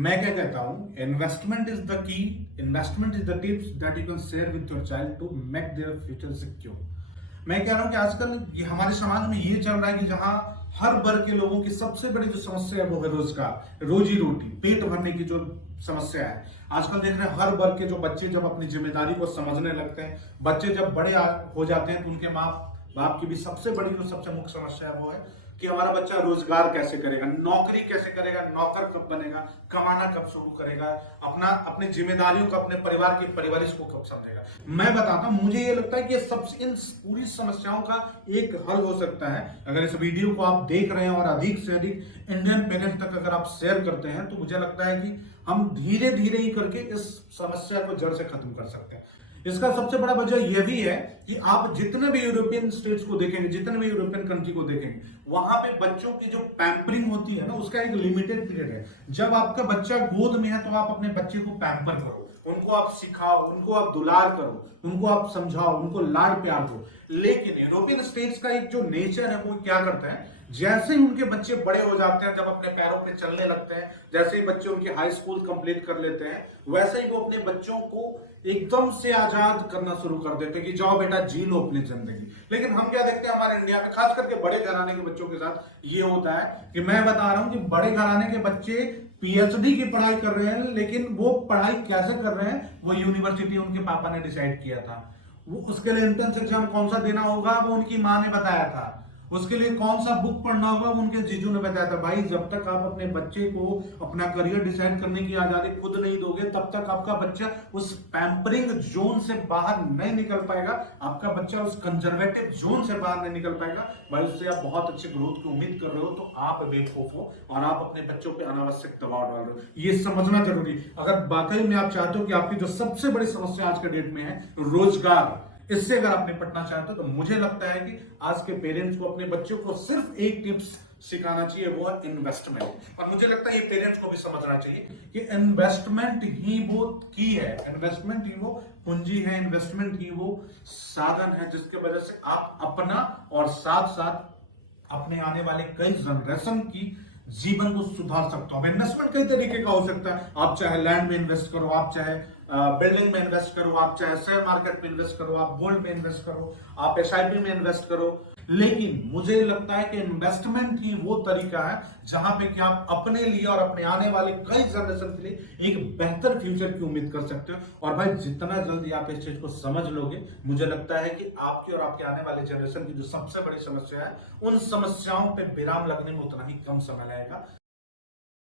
मैं क्या कहता हूँ, investment is the key, investment is the tips that you can share with your child to make their future secure. मैं कह रहा हूँ कि आजकल ये हमारे समाज में ये चल रहा है कि जहाँ हर वर्ग के लोगों की सबसे बड़ी जो समस्या है वो है रोजगार, रोजी रोटी, पेट भरने की जो समस्या है। आजकल देख रहे हैं हर वर्ग के जो बच्चे जब अपनी जिम्मेदारी को समझने लगते हैं, बच्चे जब बड़े हो जाते हैं तो उनके माँ बाप की भी सबसे बड़ी जो सबसे मुख्य समस्या है वो है कि हमारा बच्चा रोजगार कैसे करेगा, नौकरी कैसे करेगा, नौकर कब बनेगा, कमाना कब शुरू करेगा, अपना अपनी जिम्मेदारियों को, अपने परिवार की परवरिश को कब समझेगा। मैं बताता हूं, मुझे ये लगता है कि सबसे इन पूरी समस्याओं का एक हल हो सकता है अगर इस वीडियो को आप देख रहे हैं और अधिक से अधिक इंडियन पेरेंट्स तक अगर आप शेयर करते हैं तो मुझे लगता है कि हम धीरे धीरे ही करके इस समस्या को जड़ से खत्म कर सकते हैं। इसका सबसे बड़ा वजह यह भी है कि आप जितने भी यूरोपियन स्टेट्स को देखेंगे, जितने भी यूरोपियन कंट्री को देखेंगे, वहां पे बच्चों की जो पैम्परिंग होती है ना, उसका एक लिमिटेड पीरियड है। जब आपका बच्चा गोद में है तो आप अपने बच्चे को पैम्पर करो, उनको आप सिखाओ, उनको आप दुलार करो, उनको आप समझाओ, उनको लाड प्यार दो। लेकिन यूरोपियन स्टेट्स का एक जो नेचर है वो क्या करता है, जैसे ही उनके बच्चे बड़े हो जाते हैं, जब अपने पैरों पे चलने लगते हैं, जैसे ही बच्चे उनके हाई स्कूल कंप्लीट कर लेते हैं, वैसे ही वो अपने बच्चों को एकदम से आजाद करना शुरू कर देते हैं कि जाओ बेटा जी लो अपनी जिंदगी। लेकिन हम क्या देखते हैं हमारे इंडिया में, खास करके बड़े घराने के बच्चों के साथ ये होता है कि मैं बता रहा हूं कि बड़े घराने के बच्चे पीएचडी की पढ़ाई कर रहे हैं, लेकिन वो पढ़ाई कैसे कर रहे हैं, वो यूनिवर्सिटी उनके पापा ने डिसाइड किया था। वो उसके लिए एंट्रेंस एग्जाम कौन सा देना होगा वो उनकी माँ ने बताया था, उसके लिए कौन सा बुक पढ़ना होगा वो उनके जीजू ने बताया था। भाई जब तक आप अपने बच्चे को अपना करियर डिसाइड करने की आजादी खुद नहीं दोगे, तब तक आपका बच्चा उस पैम्परिंग जोन से बाहर नहीं निकल पाएगा, आपका बच्चा उस कंजर्वेटिव जोन से बाहर नहीं निकल पाएगा। भाई उससे आप बहुत अच्छे ग्रोथ की उम्मीद कर रहे हो तो आप बेवकूफ हो और आप अपने बच्चों पे अनावश्यक दबाव डाल रहे हो। ये समझना जरूरी। अगर वाकई में आप चाहते हो कि आपकी जो सबसे बड़ी समस्या आज के डेट में है रोजगार, इससे अगर आप निपटना चाहते हो तो मुझे लगता है कि आज के पेरेंट्स को अपने बच्चों को सिर्फ एक टिप्स सिखाना चाहिए, वो है इन्वेस्टमेंट। और मुझे लगता है ये पेरेंट्स को भी समझना चाहिए कि इन्वेस्टमेंट ही वो की है, इन्वेस्टमेंट ही वो पूंजी है, इन्वेस्टमेंट ही वो साधन है जिसके वजह से आप अपना और साथ साथ अपने आने वाले कई जनरेशन की जीवन को सुधार सकते हो। इन्वेस्टमेंट कई तरीके का हो सकता है। आप चाहे लैंड में इन्वेस्ट करो, आप चाहे बिल्डिंग में इन्वेस्ट करो, आप चाहे शेयर मार्केट में इन्वेस्ट करो, आप गोल्ड में इन्वेस्ट करो, आप एसआईपी में इन्वेस्ट करो। लेकिन मुझे लगता है कि इन्वेस्टमेंट ही वो तरीका है जहां पे कि आप अपने लिए और अपने आने वाले कई जनरेशन के लिए एक बेहतर फ्यूचर की उम्मीद कर सकते हो। और भाई जितना जल्दी आप इस चीज को समझ लोगे, मुझे लगता है कि आपकी और आपके आने वाले जनरेशन की जो सबसे बड़ी समस्या है, उन समस्याओं पे विराम लगने में उतना ही कम समय लगेगा।